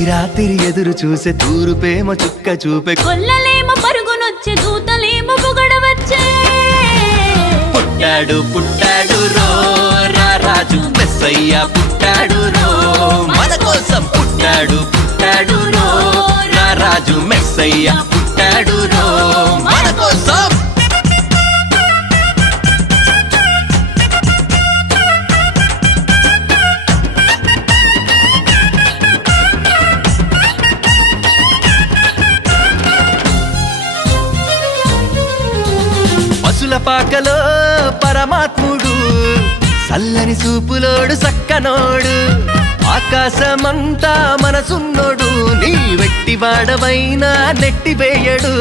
ప్రతి రాత్రి ఎదురు చూసే తూరుపేమో చుక్క చూపే కొల్లలేమో పరుగునొచ్చే దూతలేమో పొగడవచ్చే పుట్టాడు పుట్టాడు రో రారాజు మెస్సయ్య పుట్టాడు రో మన కోసం పుట్టాడు పుట్టాడు రో రారాజు మెస్సయ్య పుట్టాడు రో మన కోసం పశుల పాకలో పరమాత్ముడు సల్లని సూపులోడు సక్కనోడు ఆకాశమంతా మనసున్నోడు నీ వెట్టి వాడవైనా నెట్టివేయడు